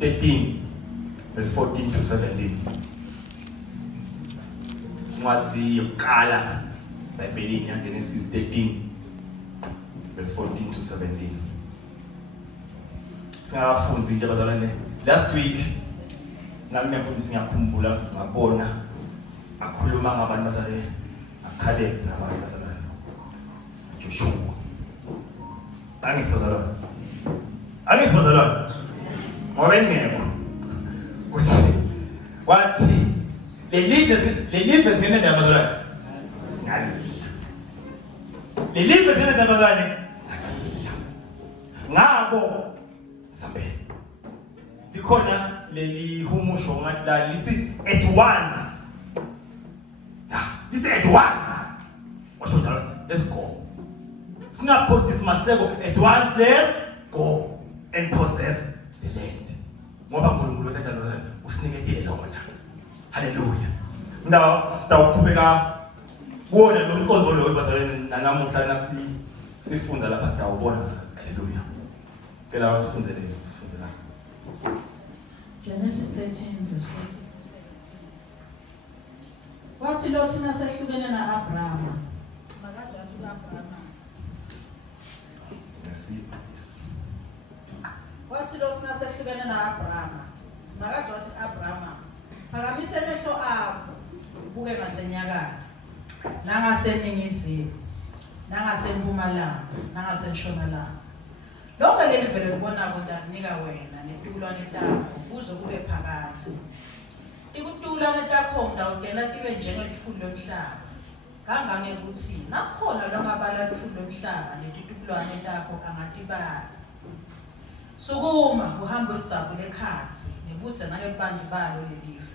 13 verse 14 to 17. Incwadi yokuqala eBhayibhelini yaGenesis 13 verse 14 to 17. Singafunzi nje bazalwane. Last week nami ngifundisi ngiyakhumbula ngabona akhuluma ngabantu bazalwane aKhaleb nabantu bazalwane Joshua. Angithi bazalwane ngoba engekho kuthi wathi le live singene ndabazalwane singalila le live singene ndabazalwane ngabo sambe likhona leli humusho ngathi la lithi at once. Lithi at once washo njalo, let's go. Singaput this maseko at once, let's go and possess the land. Ngoba uNkulunkulu uthanda usinikele lona. Hallelujah. Ndawo sitawuqhubeka kuona lo mqondo lo bazalwane nanamuhla nasifunda lapha sitawubona. Hallelujah. Cela wasifunzele la. Genesis 13 verse 4. Wathi Lot nasehlukene naAbrahama. Makade wathi uAbrahama. Yes. Wathi Lot nasehlukene naAbrahama. Makade wathi Abrahama. Phakamisa amehlo akho ubuke ngasenyakatho, nangaseningizimu, nangasempumalanga, nangasentshonalanga. Lonke leli vele libona ngiyakunika wena netulwane takho kuze kube phakathi. Ikutulwane takho ngidawudela tibe njengelithuli lomhlaba. Kangange ukuthi nakhona longabala lithuli lomhlaba netitulwane takho angatibala. Sukuma uhambe udzabule ekhatsi nebuthe nakebandivalo lelive.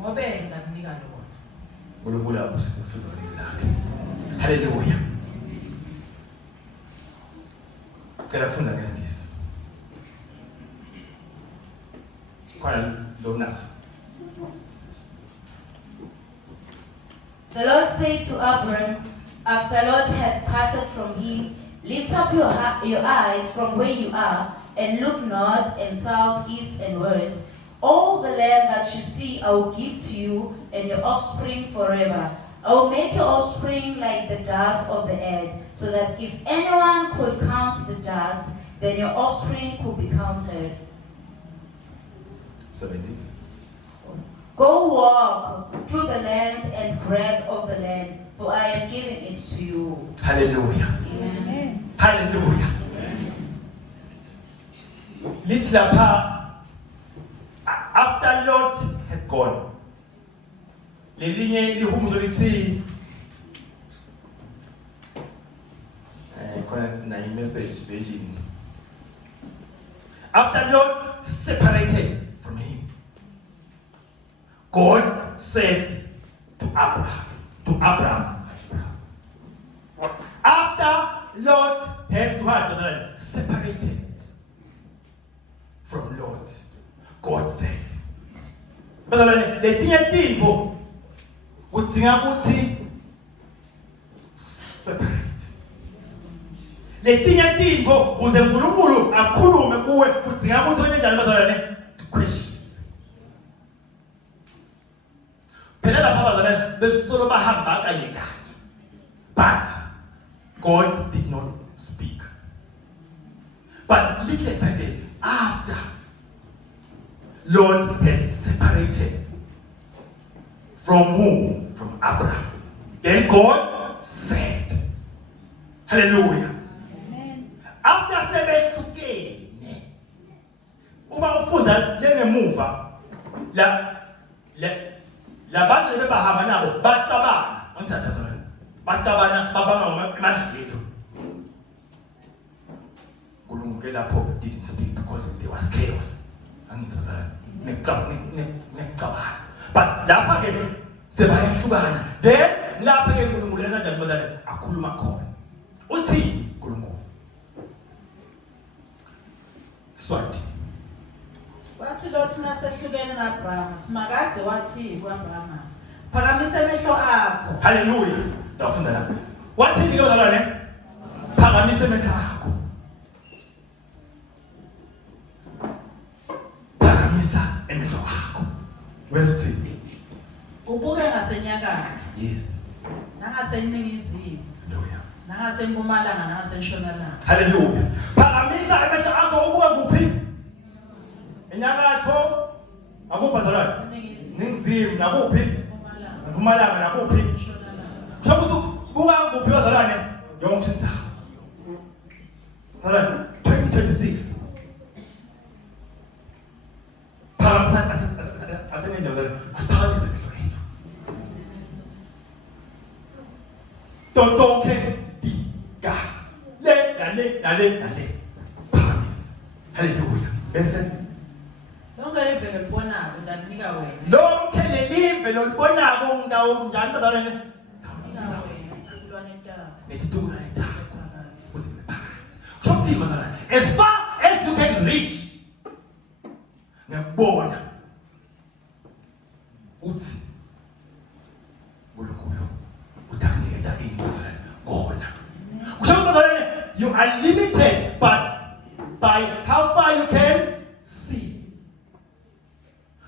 Ngobe ngiyakunika lona. uNkulunkulu akusifuza lakhe. Hallelujah. Cela kufunda ngesingisi. Khona Jonas. The Lord said to Abram, after Lot had parted from him, lift up your eyes from where you are, and look north and south, east and west. All the land that you see I will give to you and your offspring forever. I will make your offspring like the dust of the earth, so that if anyone could count the dust, then your offspring could be counted. 17. Go walk through the length and breadth of the land, for I am giving it to you. Hallelujah. Amen. Hallelujah. Lithi lapha after Lot had gone. Lelinye lihumuzo lithi khona na message version. After Lot separated from him, God said to Abraham, after Lot had separated from Lot, God said, bazalwane letinye tintfo udzinga ukuthi separate. Letinye tintfo ukuze uNkulunkulu akhulume kuwe udzinga ukuthi wenze njani bazalwane? Questions. Phela lapha bazalwane besolo bahamba kanye kanye. But God did not speak. But little by little, after Lord has separated from whom? From Abraham. Then God said, hallelujah. Amen. After sebehlukene, uma ufunda lengemuva la bantu lebahamba nabo batabana, ontsatazana. Batabana babanga emadlelo. UNkulunkulu lapho didn't speak because there was chaos. Angitsazana. Necabana. But lapha ke sebayahlukana. Then lapha ke uNkulunkulu enza njani bazalwane? Akhuluma khona. Uthini uNkulunkulu? Swati. Wathi Lot nasehlukene naAbrahama. Simakade wathi kuAbrahama, phakamisa amehlo akho. Hallelujah. Tafunda lapha. Wathini ke bazalwane? Phakamisa amehlo akho. Verse 2. Ubuke ngasenyakatho, Yes. nangaseningizimu, Hallelujah. nangasempumalanga, nangasentshonalanga. Hallelujah. Phakamisa amehlo akho ubuke kuphi? Enyakatho akubhazalwane. Eningizimu, Ningizimu nakuphi? empumalanga, Mpumalanga nakuphi? entshonalanga. Kusho ukuthi buka kuphi bazalwane? Yonke indawo. Bazalwane 2026. Phakamisa asenendawo bazalwane. Asiphakamise amehlo ethu. Tonke diga. Le. Siphakamise. Hallelujah. Bese Lonke live lelibonayo ndalinika wena. lonke lelive lolibonako undawo njani bazalwane? Ndinika wena, ikulwane entaba. Netitula entaba. Kusho bazalwane, as far as you can reach, ngiyakubona uthi uNkulunkulu utakunikeza ini bazalwane kona. Kusho bazalwane, you are limited but by how far you can see.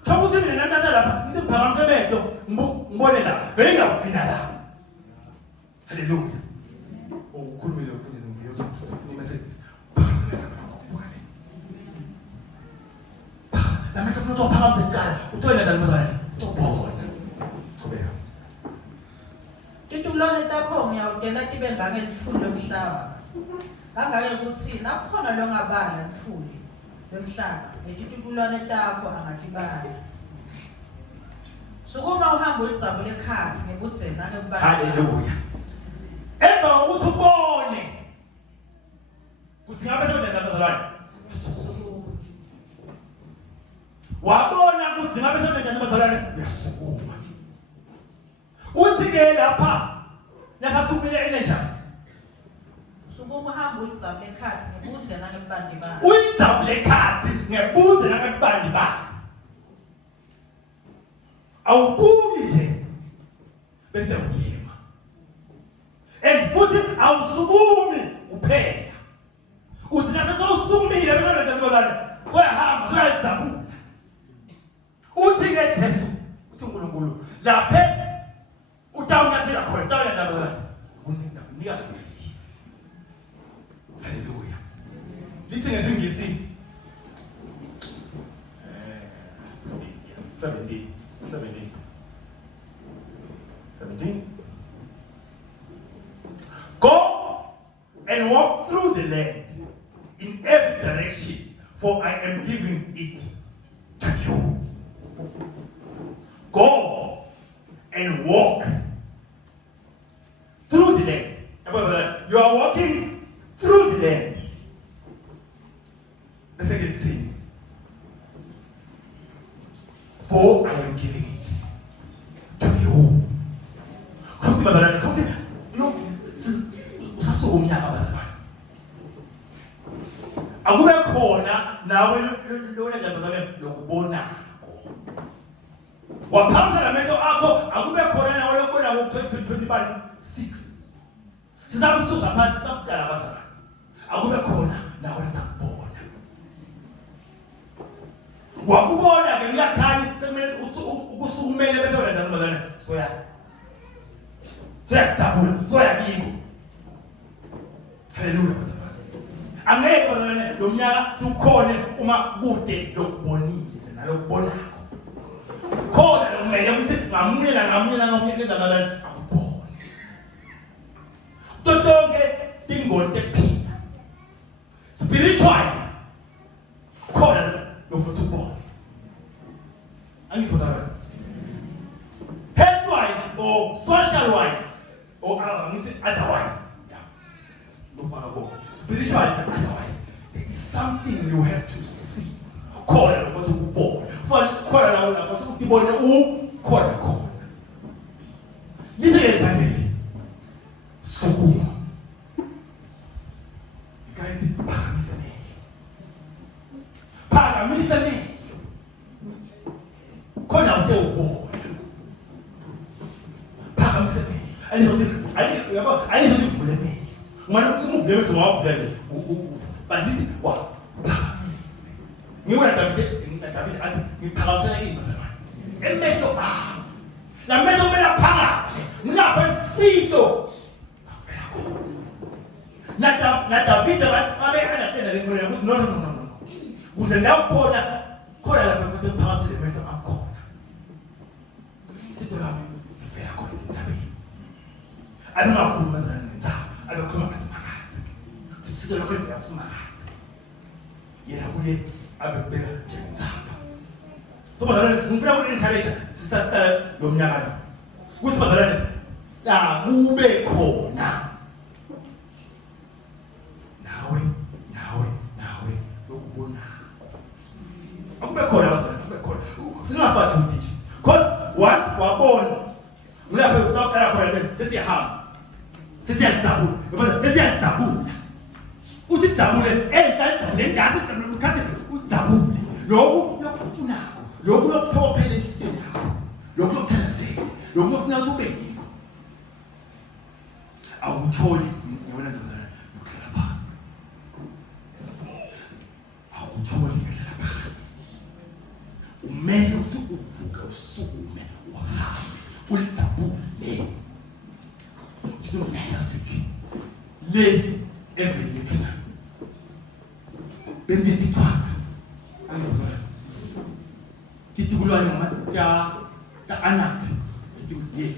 Kusho ukuthi mina namhlanje lapha ngiphakamisa amehlo ngibone la, vele ngiyakugcina la. Hallelujah. Ukhulumile ufuna izimviyo ufuna iMercedes. Namehlo ufuna ukuphakamisa icala, uthole njani bazalwane? Ubona. Qhubeka. Titulwane takho ngiyawudela tibe ngake lithuli lomhlaba. Kangake ukuthi nakhona longabala lithuli lomhlaba. Netitulwane takho angatibala. Sukuma uhamba ulidzabule ekhathi ngebudzeni nangebala. Hallelujah. Emva kokuthi ubone ukuthi ngabe sebenzela bazalwane. Wabona ukuthi ngabe sebenzela bazalwane uyasukuma. Uthi ke lapha nasasukile enenjani? Sukuma uhamba ulidzabule ekhathi ngebudzeni nangebandi bala. Uyidzabule ekhathi ngebuze nangebandi bakhe. Awubuki nje bese uyima. Futhi awusukumi kuphela. Uthi nasesewusumile bese bazalwane soyahamba soyadzabula. Uthi ke Jesu uthi uNkulunkulu laphe utawunyathela khona utawunyathela bazalwane. Unika leli. Hallelujah. Lithi ngesingisi 17. Go and walk through the land in every direction, for I am giving it to you. Go and walk through the land. You are walking through the land. The second thing. For I am giving it to you. Look, usasungumnyaka bazalwane. Akube khona nawe lona nje bazalwane lokubonako. Waphamisa lamehlo akho akube khona nawe lokubona ngo-2026. Sizamsusa phasi samdala bazalwane. Akube khona nawe lokubona. Wakubona ke ngiyakhani sekumele ukusukumele bese wena njalo bazalwane soyakujabula soyakiko. Hallelujah bazalwane. Angeke bazalwane lo mnyaka siukhone uma kude lokubonile nalokubonako. Khona lokumele ukuthi ngamunye ngamunye bazalwane akubone. Tonke tingote phila. Spiritually khona lofuthi ubone. Angifuzana. Health-wise or social-wise or otherwise. Yeah. No far go. Spiritually otherwise. There is something you have to see. Call it for to born. For call it out for to born. Call it. Listen to family. Sukuma. Ikaiti pamisane. Pamisane. Kona ute ubo. Pamisane. Ali zote vule me. Mwana muvule me mwa vule. Banditi wa. Pamise. Ni wana tabite ati ni pamisane ni bazalwane. emehlo abo lamehlo kumele aphakade ngilapho emfihlo avela khona naDavid abe understand le nkolo ukuthi no kuze la khona lapho emphakathi lemehlo akhona isitho lami livela khona indzabeni angingakhuluma ngendzaba abekhuluma ngasemakazi sisike lokho livela kusemakazi yena kuye abebeka njengendzaba so bazalwane ngifuna uku-encourage sisaqala lo mnyaka lo ukuthi bazalwane kube khona nawe lokubona akube khona bazalwane akube khona singafathi ukuthi because once wabona ngilapho uqala khona bese sesiyahamba sesiyajabula uthi jabule enhlanjabule ngase mkhathi ujabule lokhu lokufunako lokhu lokuphophela isizwe yakho lokhu lokuthandazeka lokhu lokufuna ukuthi ube yikho awutholi ngibona nje lokudlala phasi awutholi ngidlala phasi umele ukuthi uvuke usukume uhambe ulijabule le evele khona bendithi kwakho angizwa itikulwane ya anak yes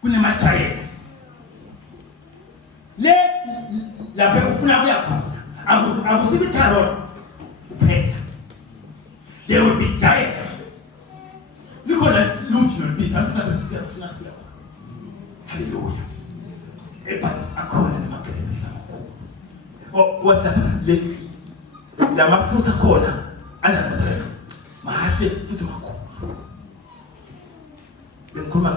kunema giants le lapho ufuna kuya khona akusibi tarot kuphela there will be giants likhona luthi nolibisa mhlawumbe sifika hallelujah but akhona nemagelisa makhulu what's that la mafutha khona anamazela mahle futhi makhulu bengikhuluma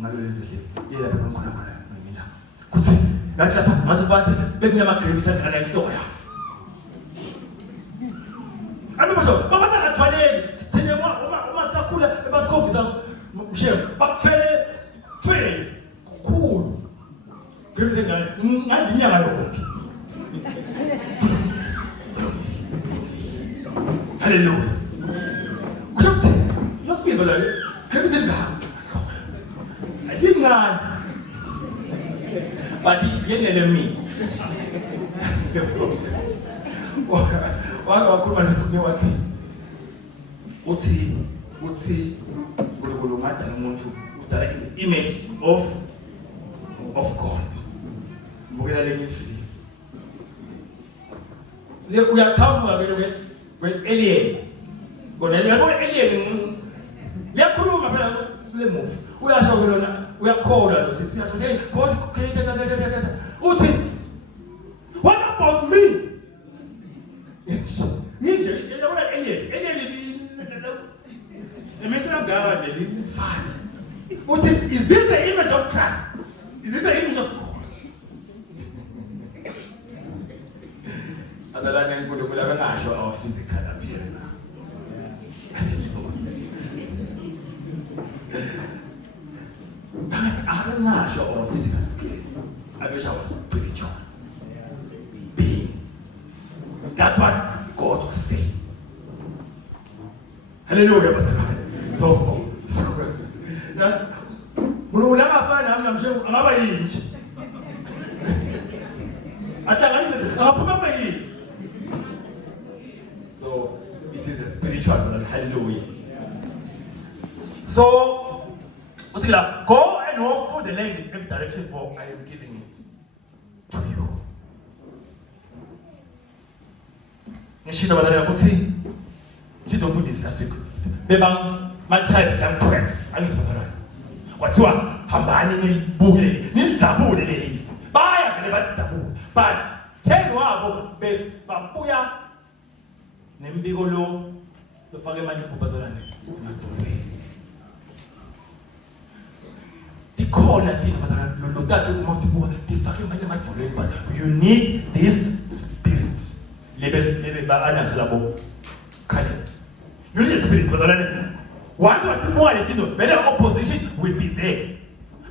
ngalolu lizwe yela bengikhona mina kuthi ngathi lapha manje bathi bekunamagelisa kana inhloko ya anobasho baba ngathwaleli sithene uma sakhula basikhombisa mshe bakuthele thwele kukhulu ngithi ngandinyanga yonke hallelujah kuthi losibizo la ngithi ngakho ayisincane but yenele mina wakhuluma ngewathi uthi kulungada umuntu udala image of God mbukela lenye ifili le uyathamba kwe alien kona yabo alien liyakhuluma phela le movie uyasho lona uyakhola lo sithi uyasho hey God created uthi what about me nje yabo alien emetela ngaba le fine uthi is this the image of Christ? Is this the image of God? Adalane nkulunkulu abangasho our physical appearance. Abangasho our physical appearance. Abesha our spiritual being. That's what God was saying. Hallelujah, Pastor. So now, so it is a spiritual hallelujah. So go and walk through the land in every direction, for I am giving it to you. Nishita badala kuti don't put this last week. Bebang my tribes I'm 12. I need to pasara. Whatsoever hambani nilibukele nilizabule lelifu baya vele bazabule but tell wabo bebabuya nembiko lo lofake manje kubazalane emadolweni dikhona thina bazalane lo tathi umuntu buka difake manje emadolweni but you need this spirit lebe ba anase labo khale you need spirit bazalane. Once what people are doing, whether opposition will be there.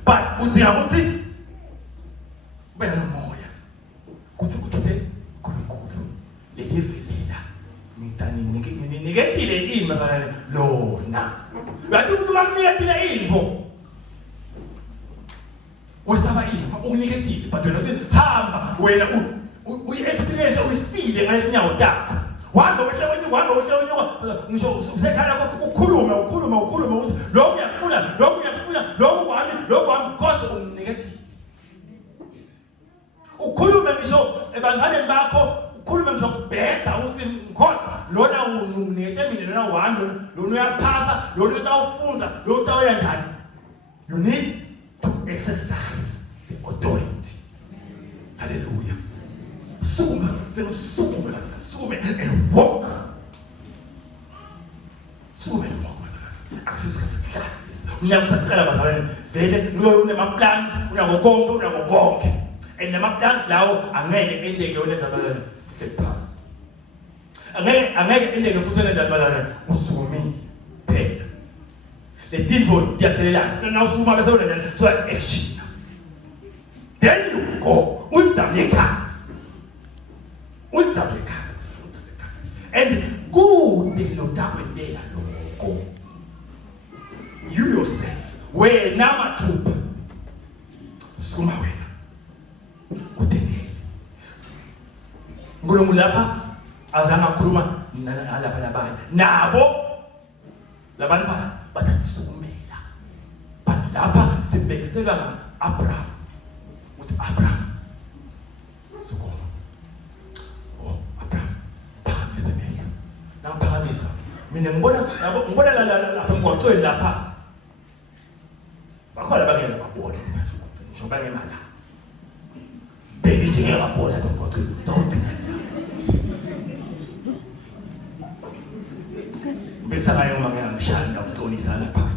But uti bena moya. Kuti kulungulu. Levelela. Nitani negative libalulekile ini bazalwane lona. Bathi umuntu makuniketile info wesaba ini ukuniketile but wena uthi hamba wena uyi-experience uyifile ngenyawo takho. Wahamba wehle ngisho usekhala lakho ukhulume ukuthi lokhu ngiyakufuna lokhu kwami because umniketile. Ukhulume ngisho ebantwaneni bakho ukhulume ngisho kubhetha ukuthi ngoba lona unginikete mina lona wami lona uyaphasa lona utawufunza lona utawuya njani. You need to exercise the authority. Hallelujah. Sume and walk. Sume and walk. Ngiyamsacela bazalwane vele unemaplans unakonke and namaplans lawo angeke endeke wenza bazalwane get pass. Angeke endeke futhi wenza bazalwane usumi phela. Le tinto diyathelelana na usuma bese wena so action. Then you go unjabule khansi. And go de lo dakwendela lokho. You yourself wena mathupha suma wena udengele. Nkulunkulu lapha azange akhuluma nalapha labanye nabo labantwana bathathisumela but lapha sibhekisela ngaAbraham uthi Abraham phakamisa mina ngibona lapha emgwaqweni lapha bakhona bangena babona ngisho bangemala bheki njenge babona emgwaqweni utawubheka bese ngayo ngiyangishaya ngicolisa lapha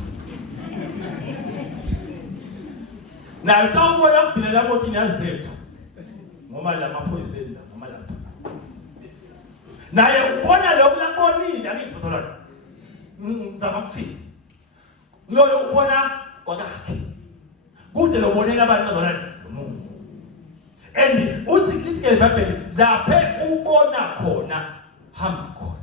na utawubona kubhina la moto inazethu ngoma la maphoyiseni ngoma lapha naye ubona lokho lakubonile angithi bazalwane ngizama ukuthini loyo ubona kwakhe kude lobonela abantu bazalwane umuntu and uthi lithi ke leBhayibheli laphe ubona khona hamba khona.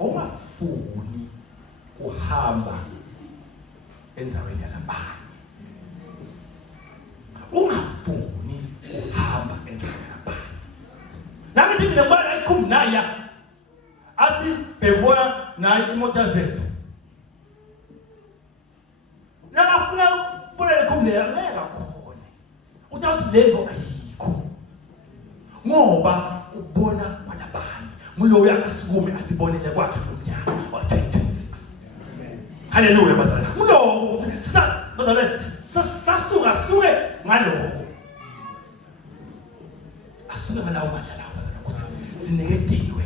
Ungafuni uhamba enzaweni yalabanye. Ungafuni uhamba enzaweni yalabanye. Nami ngithi mina ngibona ikhumnaya athi bebona nayo imoto zethu. Nakafuna bona lekhumnaya ngeke akhona. Utawuthi levo ayikho. Ngoba ubona kwalabanye. Mulo yakasukume atibonele kwakhe ngomnyaka wa 2026. Hallelujah bazalwane. Mulo bazalwane sasuka suke ngaloko. Asuke ngalawo mandla lawo bazalwane ukuthi sineketiwe.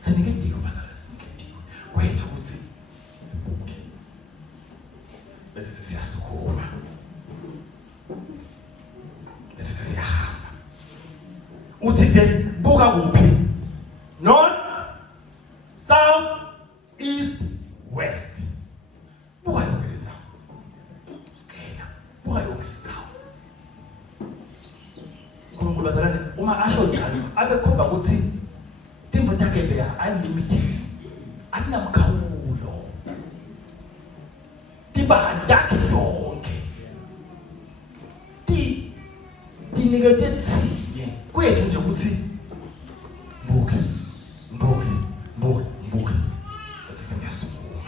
Sineketiwe bazalwane sineketiwe. Kwethu ukuthi sibuke. Bese siyasukuma. Bese siyahamba. Uthi ke buka kuphi? North, south, east, west. Buka yonke lendawo. Sikela. Buka yonke lendawo. Nkulunkulu bazalwane uma asho njalo abekhomba ukuthi timvo takhe leya unlimited. Atinamkhawulo. Tibani takhe donke. Tinikete tsinye. Kwethu nje ukuthi buke. Mbuke. Sasa ngiyasukuma.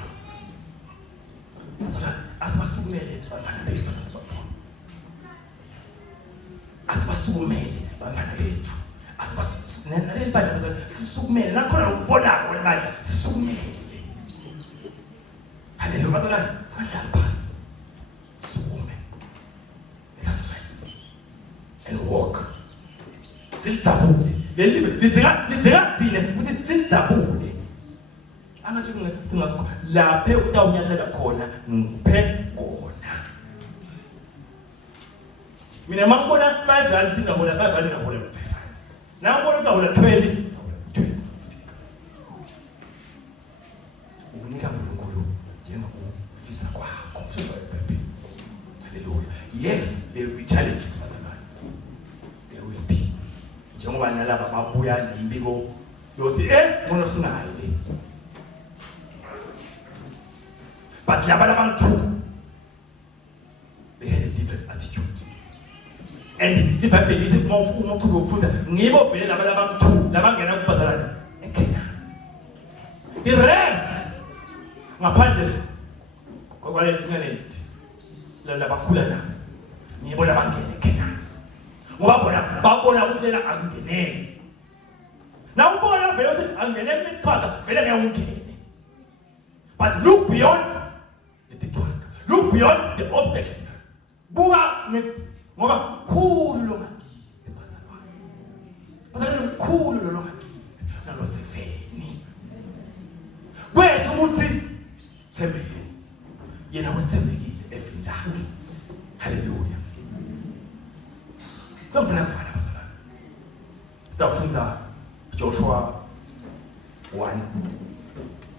Bazalwane asibasukumele bantwana bethu nasibabona. Asibasukumele bantwana bethu. Naleli bandla sisukumele nakhona ukubonako kwemali sisukumele. Hallelujah bazalwane sihlala phansi. Sukume. Let us rise and walk. Silitsabule. Lidzinga thine ukuthi silitsabule. Angathi ngingakho laphe utawunyathela khona ngiphe khona. Mina mangibona 5 rand ngahola 5 rand ngahola 5 rand. Nangibona utahola 20 fika. Unika uNkulunkulu njengokufisa kwakho. Hallelujah. Yes, there will be challenges bazalwane. There will be. njengoba nalaba babuya nembiko yokuthi ngono sinayo le. But laba bantu, they had a different attitude. And the Bible is more to food. Nibo vele laba bantu labangena kubhadalana eKenya. The rest ngaphandle kwale ngene la bakhula na nibo labangena eKenya. Ngoba babona ukuthi lela angenene. Na ubona vele ukuthi angene eMthatha vele ngiyangene. But look beyond the TikTok. Look beyond the obstacle. Buka ngoba khulu lo ngakithi bazalwane. Bazalwane mkhulu lo ngakithi nalo sefeni. Kwethu ukuthi sithembele. Yena wethembekile efindaki. Hallelujah. Somfuna kufana bazalwane. Sitafunda Joshua 1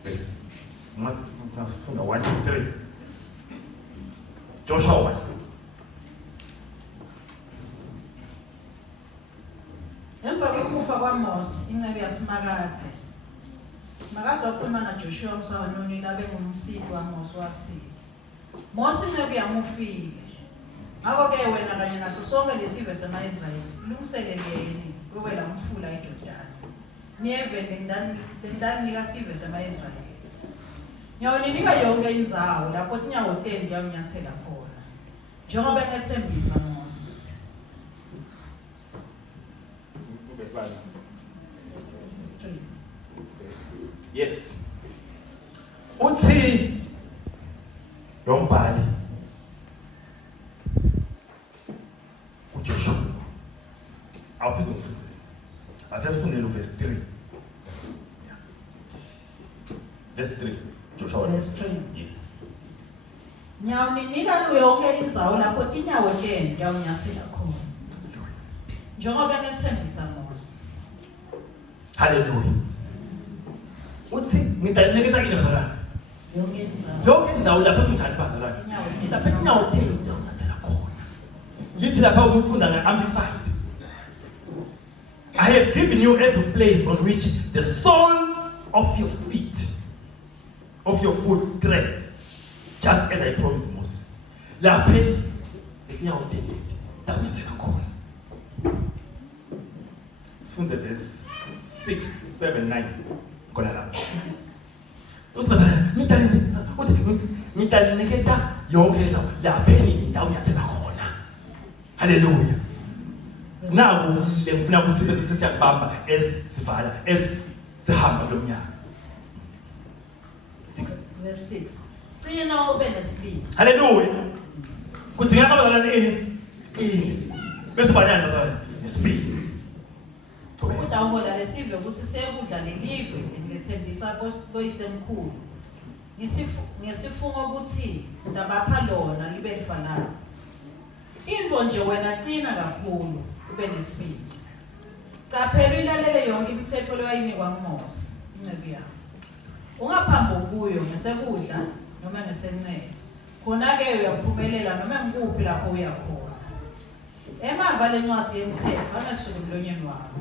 verse sifunda 1 to 3. Joshua 1. Emva kokufa kwaMose, inceku yaseMakathe. Makathe wakhuluma naJoshua umsawononi labe ngumsiki waMose wathi, Mose inceku yami ufile. Ngakho-ke wena kanye naso sonke lesizwe sema-Israyeli, lungiseleleni kowela umfula eJordani. Niyeve lentaninika sizwe sema-Israyeli. Ngiyawuninika yonke indzawo lapho tinyawo tenu ndiyawunyathela khona, njengoba ngethembisa Mose. Yes. Uthi lo mbhali uJoshua awuphinde ngifuthe. Asesifundele verse 3. Yeah. Verse 3. Joshua Verse 3. Yes. Ngiyawuninika yonke indzawo lapho tinyawo tenu ndiyawunyathela khona, njengoba ngethembisa Mose. Hallelujah. Uthi ngidaliniketa yini bazalwane? Yonke indzawo. Yonke indzawo lapho kunjani bazalwane? Lapho inyawo tenu ndiyawunyathela khona. Yithi lapha umfunda nge-amplified. I have given you every place on which the sole of your feet, of your foot treads, just as I promised Moses. Lapho inyawo tenu ndiyawunyathela khona. Sifunde verse 6, 7, 9. Kona lapho. Ngidaliniketa yonke lezo lapho indawo nyathela khona. Hallelujah. Naku lengifuna ukuthi bese siyakubamba esivala esihamba lo mnyaka. 6 Verse 6. Qina ube nesibindi. Hallelujah. Kudingeka abazalwane ini bese banana bazalwane isibindi. Udawuhola lesizwe ukuthi sekudla lelive ngethembisa koyisemkhulu. Ngesifungo ukuthi ndabapha lona libe lifanayo. Into nje wena qina kakhulu ube nesibindi. Caphela ilalele yonke imithetho lewayinikwa nguMose, inceku yakho. Ungaphambi kuyo ngesekudla noma ngesencele. Khona-ke uyakuphumelela noma ngikuphi lapho uya khona. Emava lencwadi yemithetho anasuka emlonyeni wakho.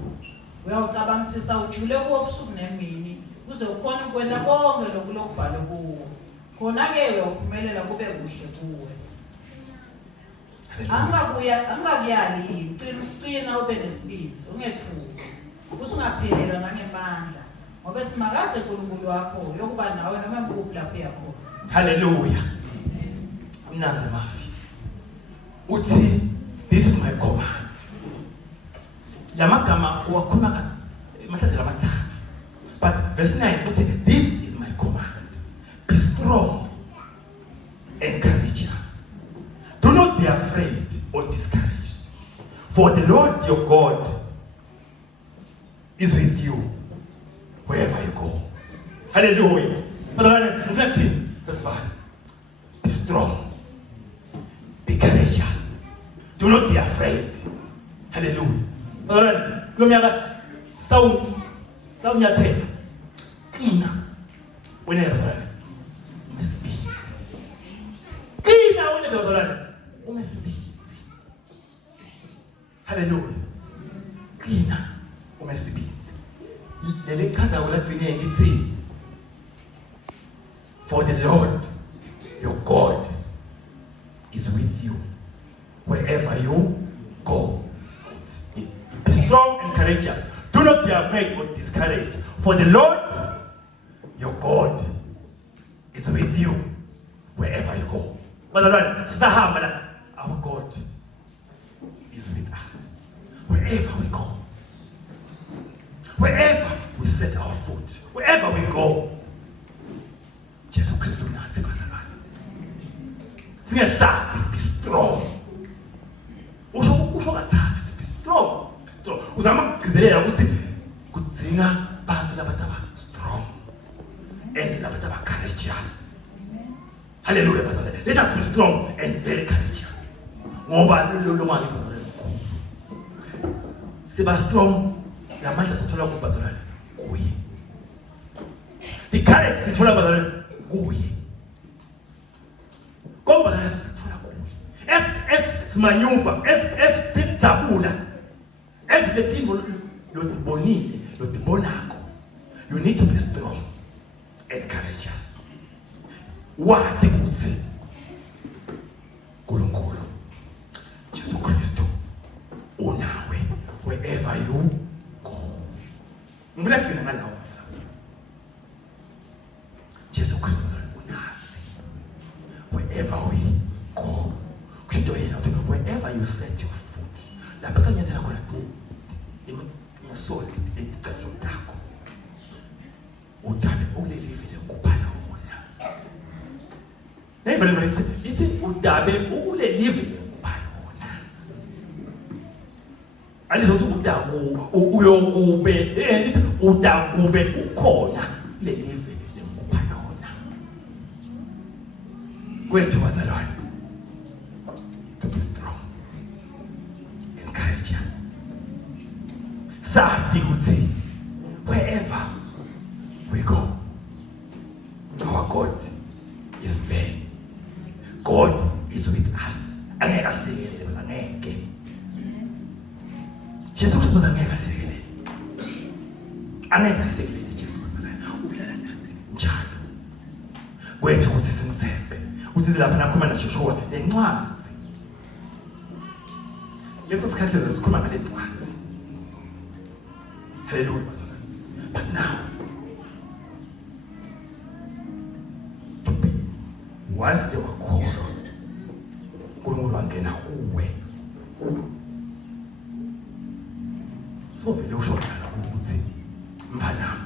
Uyawucabangisisa ujule kuwo ubusuku nemini kuze ukhona ukwenza konke lokhu lokubhalwe kuwo. Khona-ke uyawuphumelela kube kuhle kuwe. Angakuyali yini, qina ube nesibindi, ungethuki. Futhi ungaphelelwa nangemandla. Ngoba simakade uNkulunkulu wakho yokuba nawe noma ngikuphi lapho uya khona. Hallelujah. Mnazi mafi. Uthi this is my command. Lamagama uwakhuluma mathathu lamathathu. But verse 9 uthi this is my command. Be strong and courageous. Do not be afraid or discouraged. For the Lord your God is with you wherever you go. Hallelujah. Be strong. Be courageous. Do not be afraid. Hallelujah. Sound nyathela. Qina. Wena bazalwane. Umesibindi. Qina wena bazalwane. Umesibindi. Hallelujah. qina umesibenzi leli chaza ulagcine lithi for the Lord your God is with you wherever you go. It's be strong and courageous. Do not be afraid or discouraged. For the Lord your God is with you wherever you go. But the Lord, our God is with us wherever we go. Wherever we set our foot, wherever we go. Jesus Christ will not save us alone. Be strong. Be strong. Be strong. Uzama kuzelela ukuthi kudzinga bantu labataba strong and labataba courageous. Hallelujah. Let us be strong and very courageous. Ngoba lo manje siba strong lamandla sithola kubazalwane kuye. The courage sithola bazalwane kuye. Komba sithola kuye. Es maneuver, es sitabula. Es lepingo lotibonile, lotibonako. You need to be strong and courageous. Wathi kuthi uNkulunkulu Jesu Kristu unawe wherever you go. Ngifuna kugcina ngalawo mfana. Jesu Kristu unazi wherever we go. Kusho yena uthi wherever you set your foot. Lapha kanyathela khona imasoli ecazo takho. Udabe ulelivile kuphala wona. Nayibona ithi udabe ulelivile kuphala wona. Alizothi udabu uyokube lithi udakube ukhona lelivile kuphala wona. Kwethu wazalwane. To be strong and courageous. Sathi kuthi wherever we go, our God is there. God is with us. Angeke asikele angeke. Jesu Kristu angeke asikele. Angeke asikele Jesu Kristu. Udlala nathi njalo. Kwethu ukuthi simthembe. Uthi lapha nakhuluma naJoshua lencwadi. Yesu sikhathi sikhuluma ngale ncwadi. Hallelujah. But now once they were called on, uNkulunkulu wangena kuwe. So vele usho njalo ukuthi mfana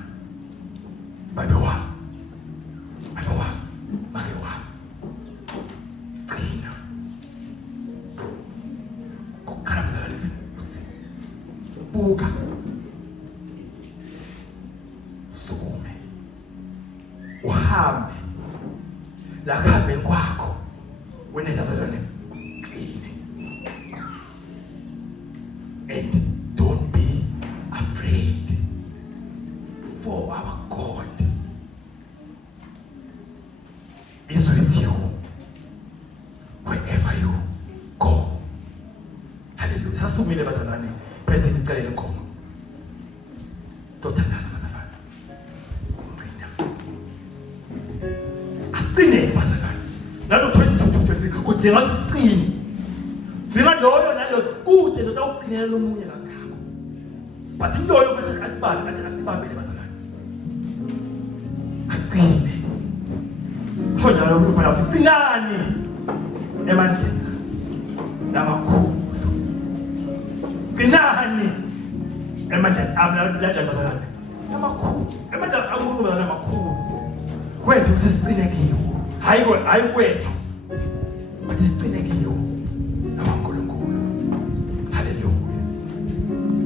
babe wami make wami qina kokhala lezi ukuthi buka sukume uhambe la kuhambeni kwakho wena labazalwane qine and don't be afraid, for our God is with you wherever you go. Hallelujah. Sasumile bazalwane, president ikalele ngoma tothandaza bazalwane qina asine bazalwane nalo 22 udinga siqini dinga loyo nalo kude notawuqinela lomunye lakho but loyo bese atibambele bazalwane aqine usho njalo ubhala uthi qinani emandleni lamakhulu qinani emandleni abulajani bazalwane lamakhulu emandleni akulunga lamakhulu kwethu ukuthi siqine kiwo hayi kwethu but siqine